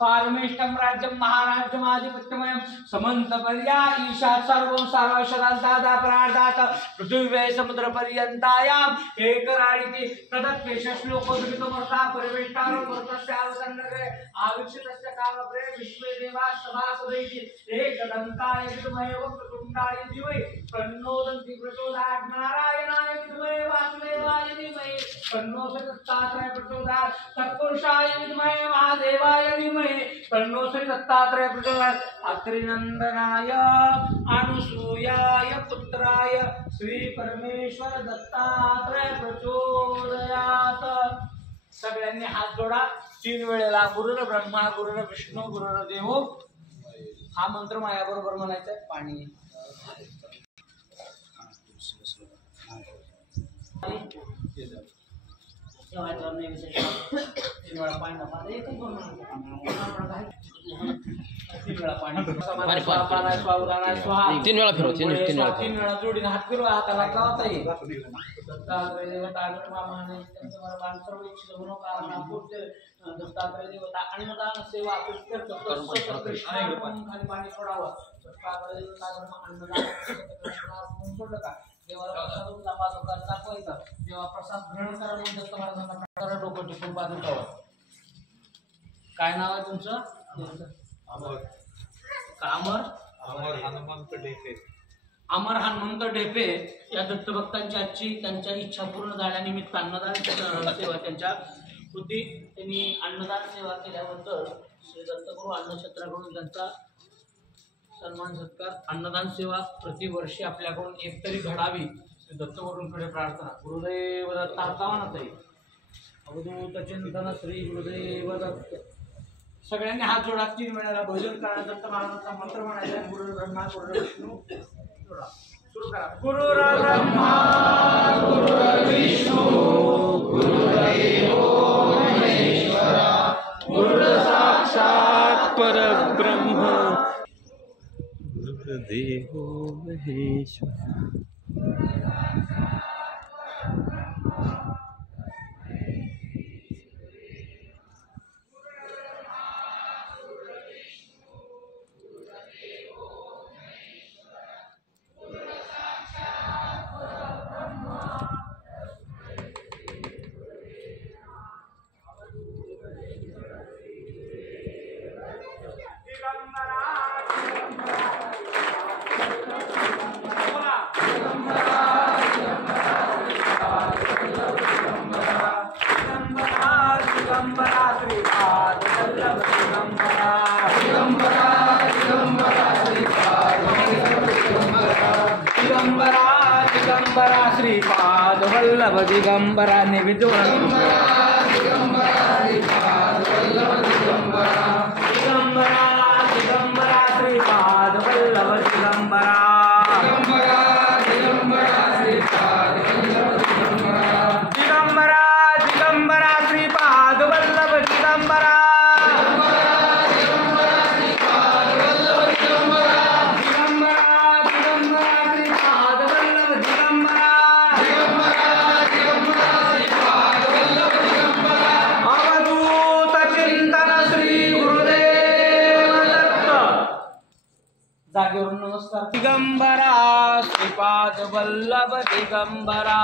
पारमेष्टम राज्यम महाराज्यम आधिपत्यमयम समंत पर्या ईशा सर्वं सर्वशदादा प्रार्थात पृथ्वी समुद्र पर्यंतायाम एकराळिति तदत्वेष श्लोकोद्गतमर्था परिवेष्टारो वर्तस्यावसन्नगे आविक्षितस्य कामप्रे विश्वे देवा सभासदैति एकदन्ताय विद्महे वक्रतुण्डाय धीमहि तन्नो दन्ति प्रचोदयात् नारायणाय विद्महे वासुदेवाय धीमहि तन्नो दत्तात्रेय प्रचोदयात् तत्पुरुषाय विद्महे महादेवाय धीमहि तन्नो श्री दत्तात्रेय प्रचोदयात् अत्रिनंदनाय अनुसूयाय पुत्राय श्री परमेश्वर दत्तात्रेय प्रचोदयात्। सगळ्यांनी हात जोडा 3 वेळेला गुरुर ब्रह्मा गुरुर विष्णू गुरुर देव हा मंत्र माझ्याबरोबर म्हणायचा आहे। पाणी तीन वेळा फिरव तीन वेळा जोडीने हात फिरवा हाताला लावता येईल। दत्तात्रेय देवता अन्नदान सेवा पाणी सोडावं देवाला प्रसाद दाखवायचा देवा प्रसाद ग्रहण करा म्हणजे तुम्हाला डोकं टिपून बाजू ठेवा। काय नाव आहे तुमचं? अमर हनुमंत ढेपे। अमर हनुमंत ढेपे या दत्तभक्तांची आजची त्यांच्या इच्छा पूर्ण झाल्यानिमित्त अन्नदान सेवा त्यांच्या होती। त्यांनी अन्नदान सेवा केल्याबद्दल श्री दत्तगुरु अन्नछत्राकडून त्यांचा सन्मान सत्कार अन्नदान सेवा प्रतिवर्षी आपल्याकडून एक तरी घडावी श्री दत्तगुरूंकडे प्रार्थना। गुरुदेव दत्त हातावानातही अवधूत चिंतन श्री गुरुदेव दत्त। सगळ्यांनी हात जोडा 3 वेळेला भजन करा दत्त महाराजांचा मंत्र म्हणायचा। गुरु ब्रह्मा गुरु विष्णू जोडा सुरू करा। गुरु ब्रह्मा गुरु विष्णू गुरुदेव महेश्वरा गुरु साक्षात परब्रह्म गुरुदेव महेश्वरा। श्रीपाद वल्लभ दिगंबरा निविदुरा दिगंबरा दिगंबरा श्रीपाद वल्लभ दिगंबरा श्रीपाद दिगंबरा श्रीपाद वल्लभ दिगंबरा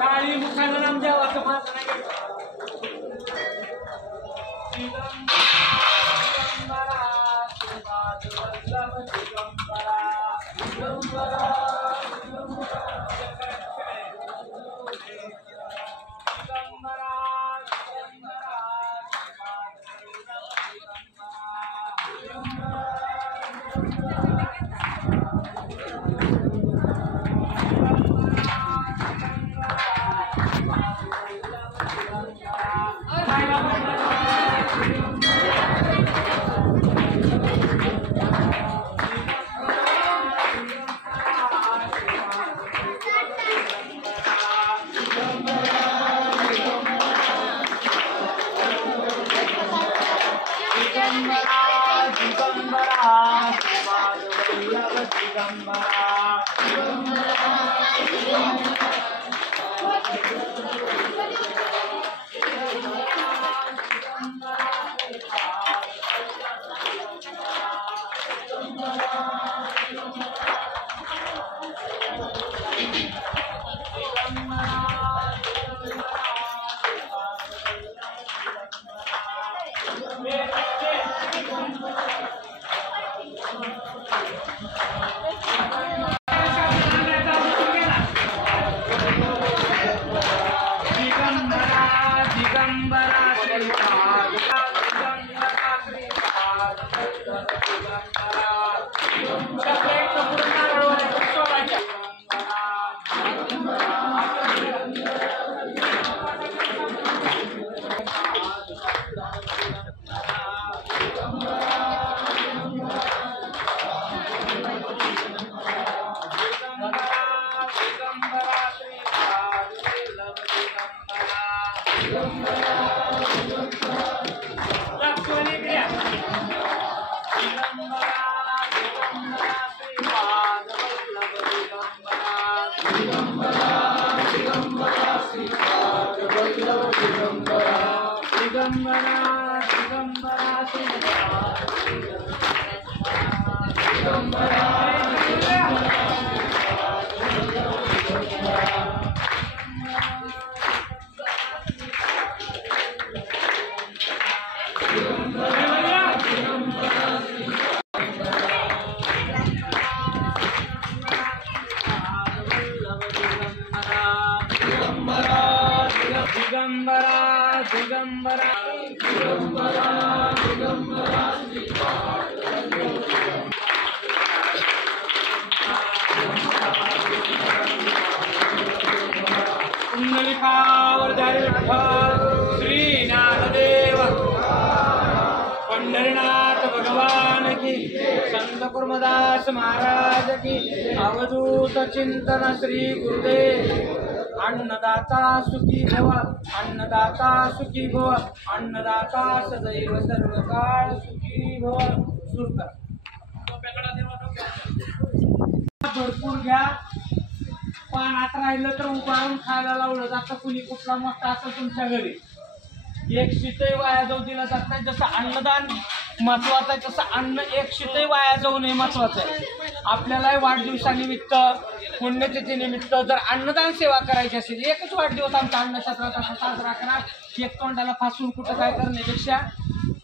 टाळी मुखाला नाम द्यावा असं माझं नाही श्री ज्ञानदेव पंढरीनाथ भगवान की, संत कुर्मदास महाराज की, अवधूत चिंतन श्री गुरुदेव। अन्नदाता सुखी भव, अन्नदाता सुखी भव, अन्नदाता सदैव सर्वकाळ सुखी भव। सुरू कर, भरपूर घ्या। पानात राहिलं तर उभारून खायला लावलं जातं। कुणी कुठला मोठा असं तुमच्या घरी एक शीतही वाया जाऊ दिला जात नाही। जसं अन्नदान महत्वाचं आहे तसं अन्न एक शीतही वाया जाऊ नये महत्वाचं आहे। आपल्याला वाढदिवसानिमित्त पुण्यतिथीनिमित्त जर अन्नदान सेवा करायची असेल, एकच वाढदिवस आमचा अन्नछत्राचा साजरा करा। एक तोंडाला फासून कुठं काय करण्यापेक्षा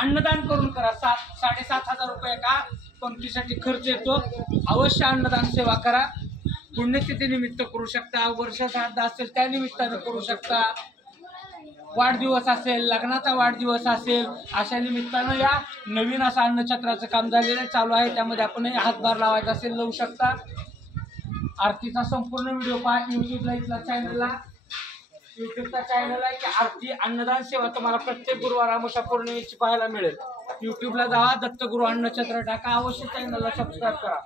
अन्नदान करून करा। 7,500 रुपये का पंक्तीसाठी खर्च येतो। अवश्य अन्नदान सेवा करा। पुण्यतिथी निमित्त करू शकता, वर्षश्राद्ध असेल त्या निमित्ताने करू शकता, वाढदिवस असेल, लग्नाचा वाढदिवस असेल, अशा निमित्तानं या नवीन असं अन्नछत्राचं काम झालेलं चालू आहे। त्यामध्ये आपण हातभार लावायचा असेल लावू शकता। आरतीचा संपूर्ण व्हिडिओ पहा। यूट्यूबचा चॅनल आहे की आरती अन्नदान सेवा तुम्हाला प्रत्येक गुरुवार अमावस्या पौर्णिमेची पाहायला मिळेल। यूट्यूबला जावा, दत्तगुरु अन्नछत्र टाका, अवश्य चॅनलला सबस्क्राईब करा।